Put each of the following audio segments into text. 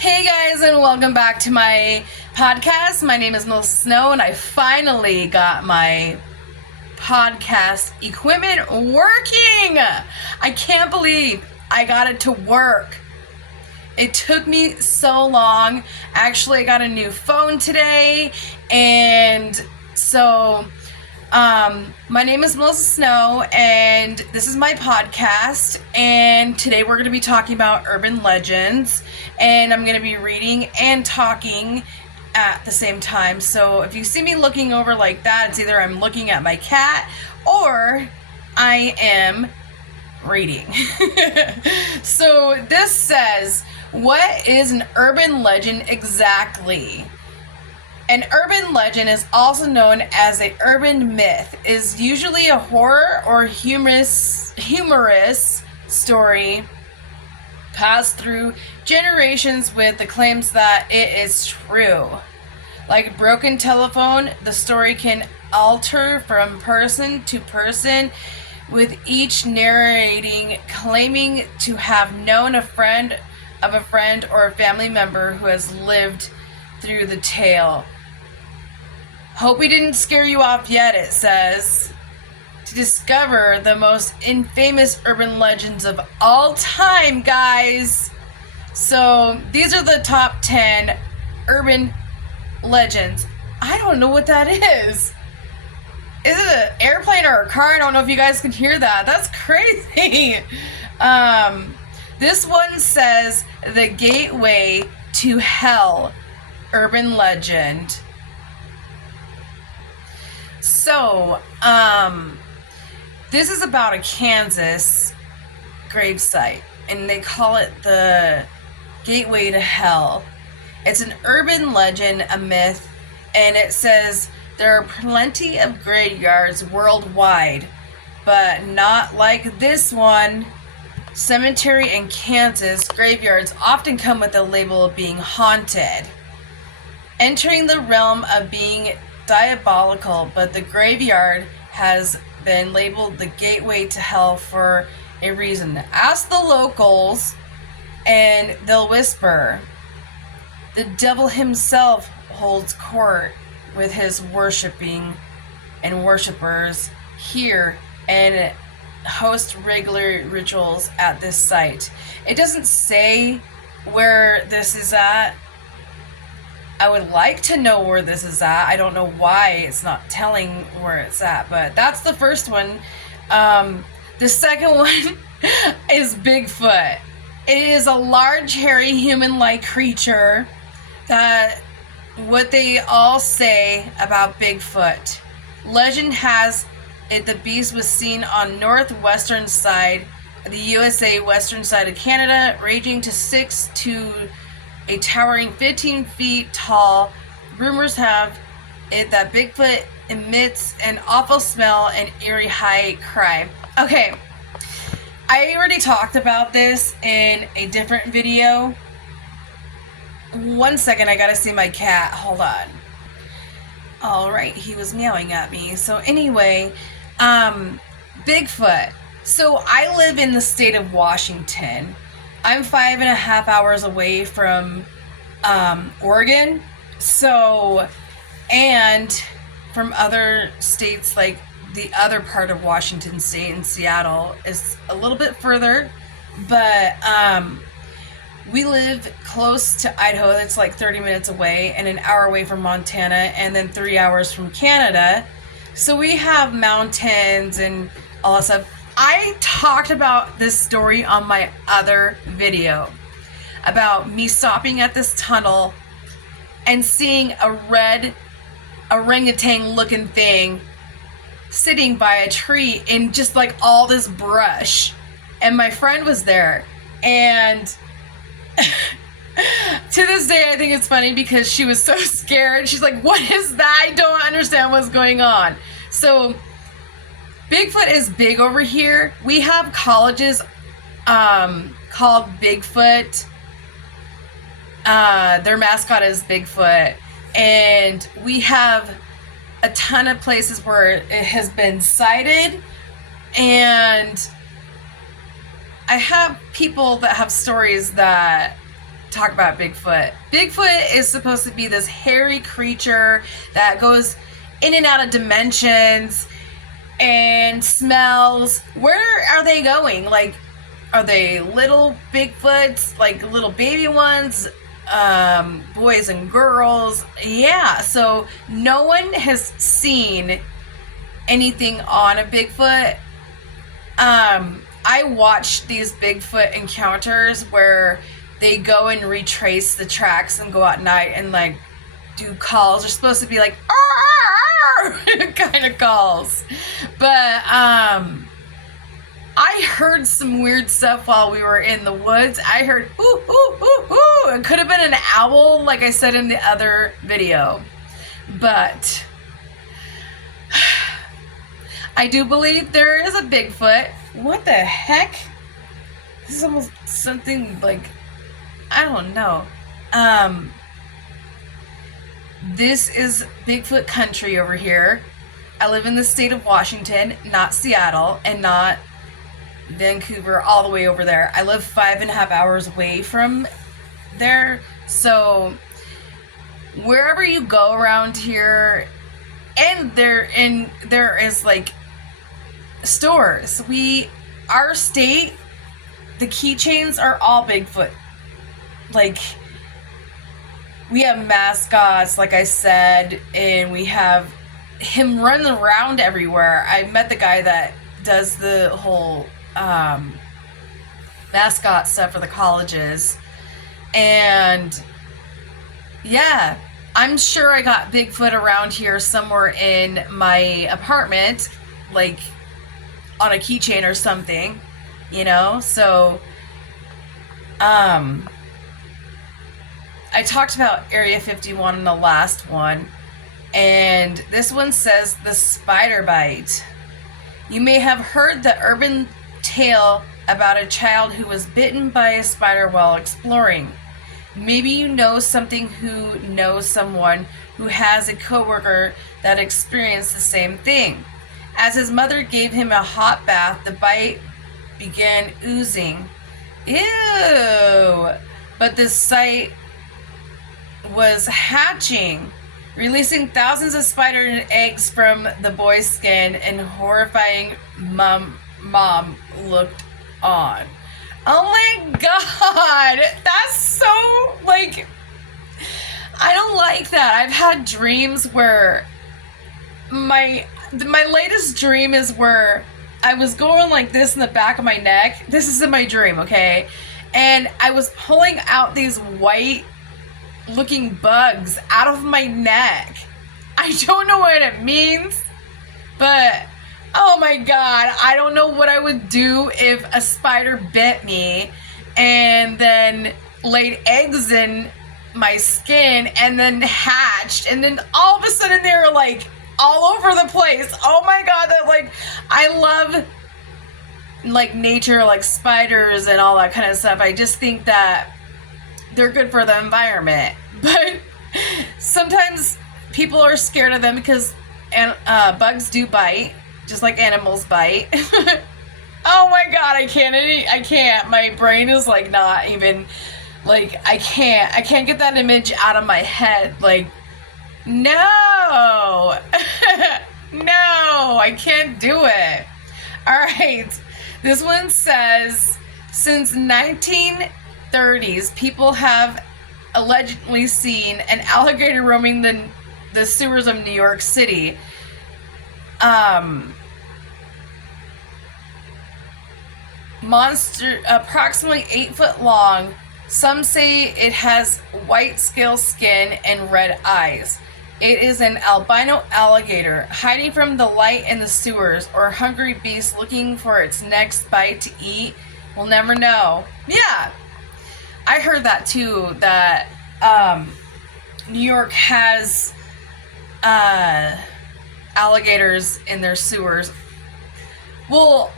Hey guys, and welcome back to my podcast. My name is Melissa Snow, and I finally got my podcast equipment working. I can't believe I got it to work. It took me so long. Actually, I got a new phone today, and so my name is Melissa Snow, and this is my podcast, and today we're going to be talking about urban legends, and I'm going to be reading and talking at the same time. So if you see me looking over like that, it's either I'm looking at my cat or I am reading. So this says, what is an urban legend exactly? An urban legend is also known as an urban myth. Is usually a horror or humorous story passed through generations with the claims that it is true. Like a broken telephone, the story can alter from person to person, with each narrating claiming to have known a friend of a friend or a family member who has lived through the tale. Hope we didn't scare you off yet, it says. To discover the most infamous urban legends of all time, guys. So, these are the top 10 urban legends. I don't know what that is. Is it an airplane or a car? I don't know if you guys can hear that. That's crazy. This one says, the Gateway to Hell urban legend. So, this is about a Kansas gravesite, and they call it the Gateway to Hell. It's an urban legend, a myth, and it says there are plenty of graveyards worldwide, but not like this one. Cemetery in Kansas graveyards often come with a label of being haunted, entering the realm of being diabolical, but the graveyard has been labeled the Gateway to Hell for a reason. Ask the locals and they'll whisper. The devil himself holds court with his worshipping and worshippers here and host regular rituals at this site. It doesn't say where this is at. I would like to know where this is at. I don't know why it's not telling where it's at, but that's the first one. The second one is Bigfoot. It is a large, hairy, human-like creature that what they all say about Bigfoot. Legend has it the beast was seen on northwestern side of the USA, western side of Canada, ranging to 6 to a towering 15 feet tall. Rumors have it that Bigfoot emits an awful smell and eerie high cry. Okay, I already talked about this in a different video. One second, I gotta see my cat. Hold on. Alright, he was meowing at me. So anyway, Bigfoot. So I live in the state of Washington. I'm 5.5 hours away from Oregon, so, and from other states, like the other part of Washington state in Seattle is a little bit further, but we live close to Idaho. That's like 30 minutes away, and an hour away from Montana, and then 3 hours from Canada. So we have mountains and all that stuff. I talked about this story on my other video about me stopping at this tunnel and seeing a red orangutan looking thing sitting by a tree in just like all this brush, and my friend was there, and to this day I think it's funny because she was so scared. She's like, what is that? I don't understand what's going on. So Bigfoot is big over here. We have colleges called Bigfoot. Their mascot is Bigfoot. And we have a ton of places where it has been sighted. And I have people that have stories that talk about Bigfoot. Bigfoot is supposed to be this hairy creature that goes in and out of dimensions and smells. Where are they going? Like, are they little Bigfoots, like little baby ones, boys and girls? Yeah, so no one has seen anything on a Bigfoot. I watched these Bigfoot encounters where they go and retrace the tracks and go at night and like do calls. They're supposed to be like kind of calls, but I heard some weird stuff while we were in the woods. I heard ooh ooh ooh ooh. It could have been an owl, like I said in the other video, but I do believe there is a Bigfoot. What the heck? This is almost something like, I don't know. This is Bigfoot country over here. I live in the state of Washington, not Seattle, and not Vancouver, all the way over there. I live 5.5 hours away from there. So wherever you go around here, and there is like stores. Our state, the keychains are all Bigfoot. Like, we have mascots, like I said, and we have him running around everywhere. I met the guy that does the whole mascot stuff for the colleges. And yeah, I'm sure I got Bigfoot around here somewhere in my apartment, like on a keychain or something, you know? So, I talked about Area 51 in the last one, and this one says the spider bite. You may have heard the urban tale about a child who was bitten by a spider while exploring. Maybe you know something who knows someone who has a coworker that experienced the same thing. As his mother gave him a hot bath, the bite began oozing. Ew! But the site was hatching, releasing thousands of spider eggs from the boy's skin, and horrifying mom looked on. Oh my god! That's so, like, I don't like that. I've had dreams where my latest dream is where I was going like this in the back of my neck. This is in my dream, okay? And I was pulling out these white looking bugs out of my neck. I don't know what it means, but oh my god, I don't know what I would do if a spider bit me and then laid eggs in my skin and then hatched, and then all of a sudden they were like all over the place. Oh my god, that, like, I love like nature, like spiders and all that kind of stuff. I just think that they're good for the environment, but sometimes people are scared of them because bugs do bite, just like animals bite. Oh my god, I can't. My brain is like not even, like, I can't get that image out of my head. Like, no. No, I can't do it. All right. This one says, since 1930s, people have allegedly seen an alligator roaming the sewers of New York City. Monster, approximately 8 foot long. Some say it has white scale skin and red eyes. It is an albino alligator hiding from the light in the sewers, or a hungry beast looking for its next bite to eat. We'll never know. Yeah, I heard that too, that New York has alligators in their sewers. Well,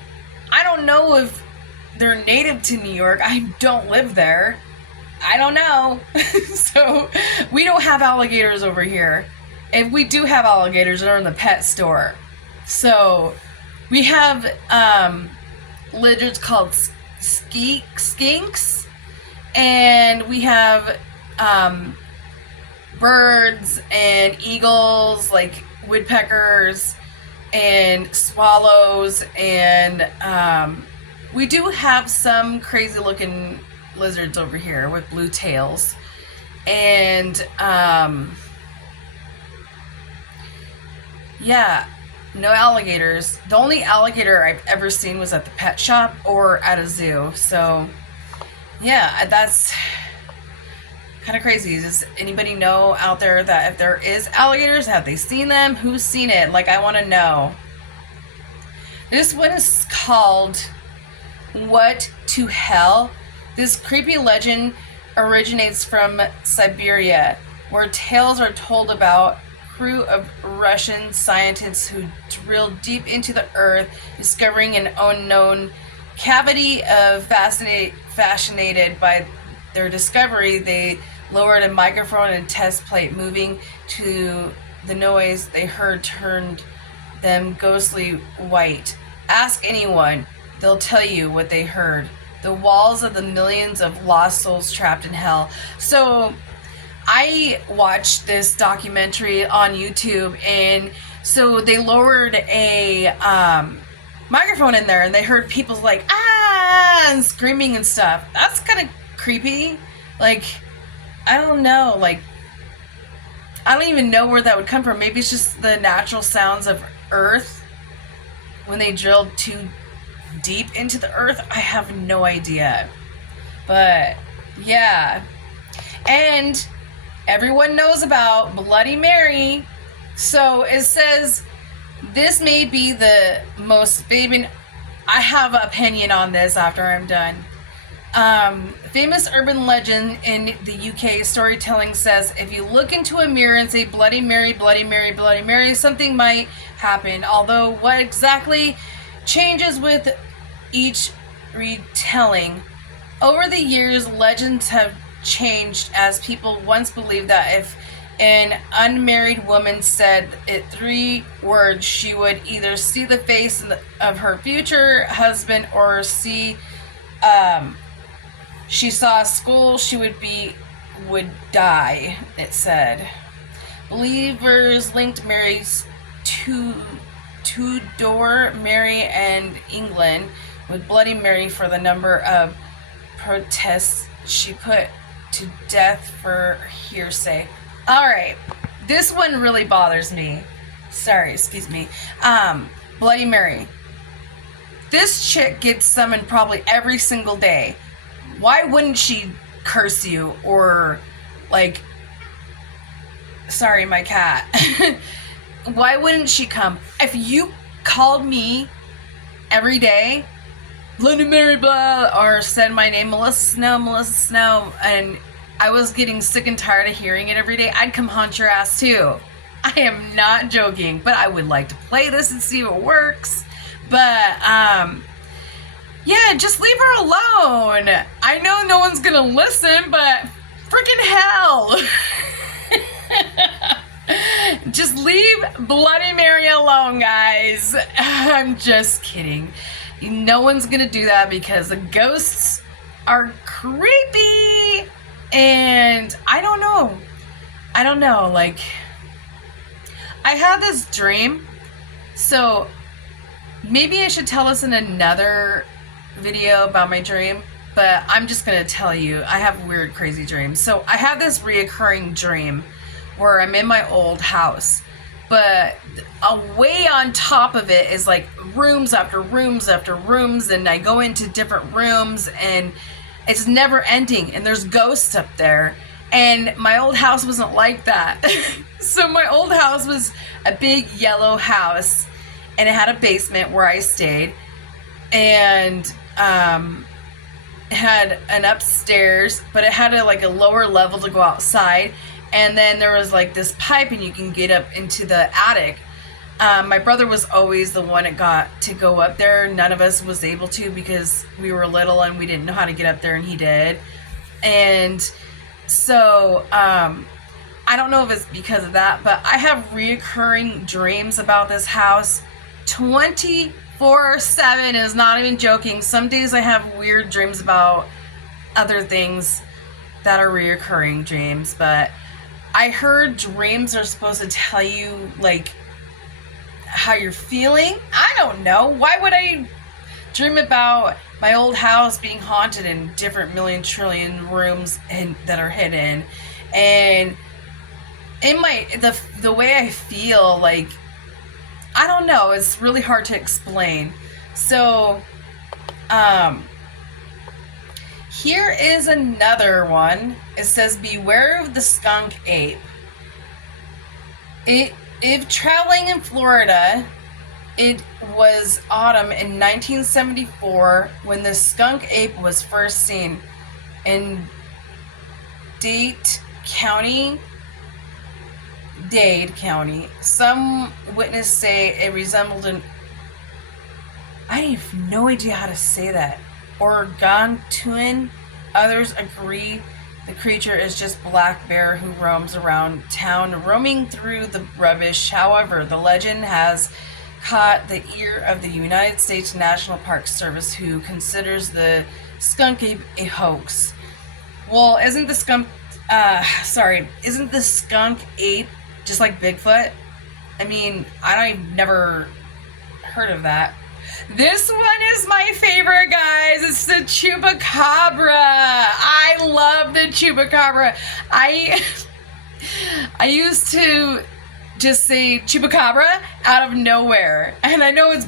I don't know if they're native to New York. I don't live there. I don't know. So we don't have alligators over here. If we do have alligators, they're in the pet store. So we have lizards called skinks, And we have birds and eagles, like woodpeckers and swallows, and we do have some crazy looking lizards over here with blue tails. And yeah, no alligators. The only alligator I've ever seen was at the pet shop or at a zoo. So yeah, that's kind of crazy. Does anybody know out there that if there is alligators, have they seen them? Who's seen it? Like, I want to know. This one is called What to Hell? This creepy legend originates from Siberia, where tales are told about a crew of Russian scientists who drilled deep into the earth, discovering an unknown cavity. Fascinated by their discovery, they lowered a microphone and test plate. Moving to the noise they heard turned them ghostly white. Ask anyone, they'll tell you what they heard. The walls of the millions of lost souls trapped in hell. So I watched this documentary on YouTube, and so they lowered a microphone in there, and they heard people like, ah, and screaming and stuff. That's kind of creepy. Like, I don't know, like, I don't even know where that would come from. Maybe it's just the natural sounds of earth when they drilled too deep into the earth. I have no idea. But yeah. And everyone knows about Bloody Mary. So it says this may be the most famous. I have an opinion on this after I'm done. Famous urban legend in the UK storytelling says if you look into a mirror and say Bloody Mary, Bloody Mary, Bloody Mary, something might happen. Although what exactly changes with each retelling. Over the years, legends have changed, as people once believed that if an unmarried woman said it 3 words, she would either see the face of her future husband or see she saw a skull, she would die, it said. Believers linked Mary's Tudor Mary and England with Bloody Mary for the number of protests she put to death for hearsay. Alright, this one really bothers me. Sorry, excuse me. Bloody Mary. This chick gets summoned probably every single day. Why wouldn't she curse you or, like, sorry, my cat. Why wouldn't she come? If you called me every day, Bloody Mary, blah, or said my name, Melissa Snow, and I was getting sick and tired of hearing it every day, I'd come haunt your ass too. I am not joking, but I would like to play this and see if it works. But, yeah, just leave her alone. I know no one's gonna listen, but freaking hell. Just leave Bloody Mary alone, guys. I'm just kidding. No one's gonna do that because the ghosts are creepy. And I don't know, like, I had this dream. So maybe I should tell us in another video about my dream, but I'm just gonna tell you, I have weird, crazy dreams. So I have this reoccurring dream where I'm in my old house, but way on top of it is like rooms after rooms after rooms, and I go into different rooms and it's never ending, and there's ghosts up there. And my old house wasn't like that. So my old house was a big yellow house, and it had a basement where I stayed, and it had an upstairs, but it had a lower level to go outside, and then there was like this pipe and you can get up into the attic. My brother was always the one that got to go up there. None of us was able to because we were little and we didn't know how to get up there, and he did. And so I don't know if it's because of that, but I have reoccurring dreams about this house 24/7, is not even joking. Some days I have weird dreams about other things that are reoccurring dreams, but I heard dreams are supposed to tell you, like, how you're feeling. I don't know. Why would I dream about my old house being haunted in different million trillion rooms that are hidden? And in the way I feel, like, I don't know, it's really hard to explain. So, here is another one. It says, beware of the skunk ape. If traveling in Florida, it was autumn in 1974 when the skunk ape was first seen in Dade County. Some witnesses say it resembled an... I have no idea how to say that. Organtuan. Others agree the creature is just black bear who roams around town, roaming through the rubbish. However, the legend has caught the ear of the United States National Park Service, who considers the skunk ape a hoax. Well, isn't the skunk ape just like Bigfoot? I mean, I've never heard of that. This one is my favorite, guys. It's the Chupacabra. I love the Chupacabra. I used to just say Chupacabra out of nowhere, and I know it's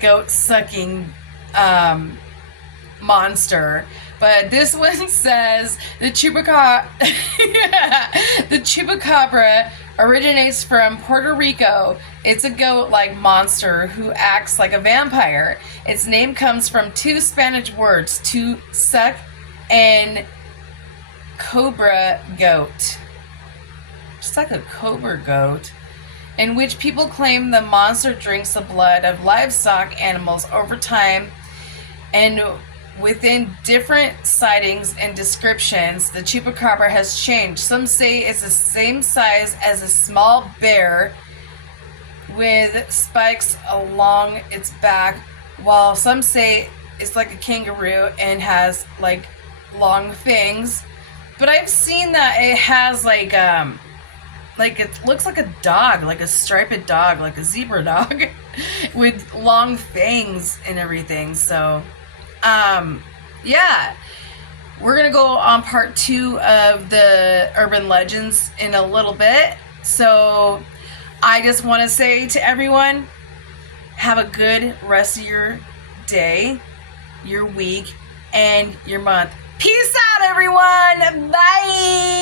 goat sucking monster, but this one says the Chupacabra originates from Puerto Rico. It's a goat-like monster who acts like a vampire. Its name comes from two Spanish words, to suck and cobra goat. Just like a cobra goat, in which people claim the monster drinks the blood of livestock animals over time. And within different sightings and descriptions, the Chupacabra has changed. Some say it's the same size as a small bear with spikes along its back, while some say it's like a kangaroo and has like long fangs. But I've seen that it has like it looks like a dog, like a striped dog, like a zebra dog with long fangs and everything. So yeah, we're gonna go on part 2 of the urban legends in a little bit. So I just want to say to everyone, have a good rest of your day, your week, and your month. Peace out, everyone. Bye.